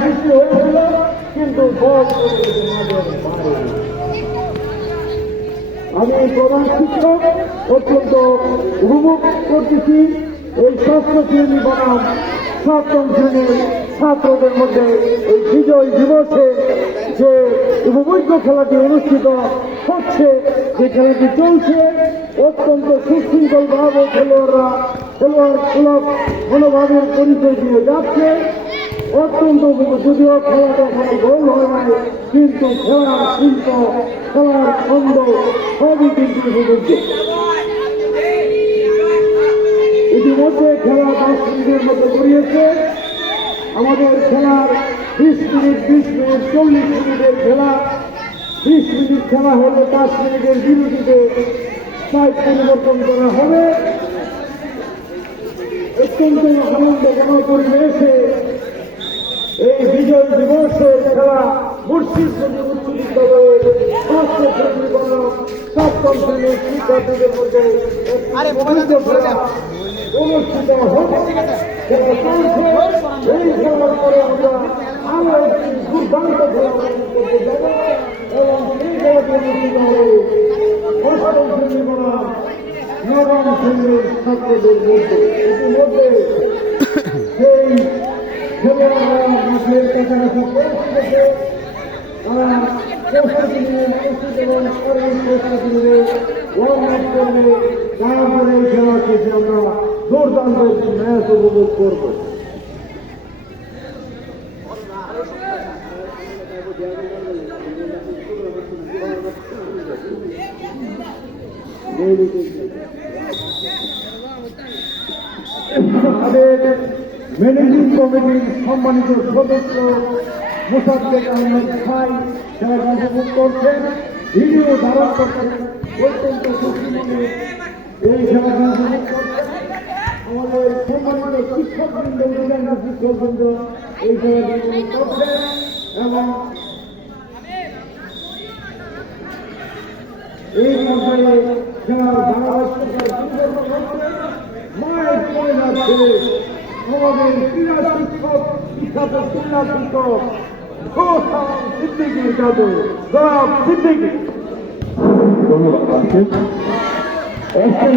সৃষ্টি হয়েছিল, কিন্তু আমি প্রধান শিক্ষক অত্যন্ত উপভোগ করতেছি এই ষষ্ঠ শ্রেণী বনাম সপ্তম শ্রেণীর ছাত্রদের মধ্যে এই বিজয় দিবসে যে উপভোগ্য খেলাটি অনুষ্ঠিত হচ্ছে, যে খেলাটি চলছে অত্যন্ত সুশৃঙ্খল ভাবে খেলোয়াড় সুলভ মনোভাবের পরিচয় দিয়ে যাচ্ছে। অত্যন্ত যদিও খেলাটা গোল হয় নাই, কিন্তু খেলার শিল্প, খেলার ছন্দ সবই কিন্তু উপভোগ্য। ইতিমধ্যে খেলা 10 মিনিটের মধ্যে গড়িয়েছে। আমাদের খেলার 20 মিনিট 40 মিনিটের খেলা, 20 মিনিট খেলা হলে 5 মিনিটের বিরতিতে সাইড পরিবর্তন করা হবে। অত্যন্ত আনন্দঘন পরিবেশে এই বিজয় দিবসের খেলা মুর্শিদ উচ্চলিত হয়ে ষষ্ঠ শ্রেণী বনাম সপ্তম শ্রেণীর শিক্ষার্থীদের মধ্যে অনুষ্ঠিত হচ্ছে। খেলা চলছে। এই খেলার পরে আমরা আরো একটি দুর্দান্ত খেলা করতে যাব এবং সেই খেলাটি অনুষ্ঠিত হবে অষ্টম শ্রেণী বনাম নবম শ্রেণীর ছাত্রদের মধ্যে। ইতিমধ্যে সেই খেলোয়াড়রা মাঠের কাছাকাছি পৌঁছে গেছে। তারা প্রস্তুতি নিয়ে মানসিক এবং শারীরিক প্রস্তুতি নিয়ে ওয়ার্ম আপ করবে। তারপরে এই খেলা শেষে আমরা দুর্দান্ত একটি ম্যাচ উপভোগ করব। আমাদের ম্যানেজিং কমিটির সম্মানিত সদস্য মোসাদ্দেক আহমেদ ভাই খেলা উপভোগ করছেন, ভিডিও ধারণ করছেন, অত্যন্ত খুশি মনে এই খেলা উপভোগ করছেন। আমাদের সম্মানিত শিক্ষকবৃন্দ, অন্যান্য শিক্ষকবৃন্দ এই খেলা উপভোগ করছেন এবং এই পর্যায়ে খেলার ধারাবাহিকতার পরিবর্তন হচ্ছে। মায়ের চলে যাচ্ছে আমাদের ক্রীড়া শিক্ষক, বিখ্যাত ক্রীড়া শিক্ষক সিদ্দিকীর কাছে। জনাব সিদ্দিকী। ধন্যবাদ। রেফারি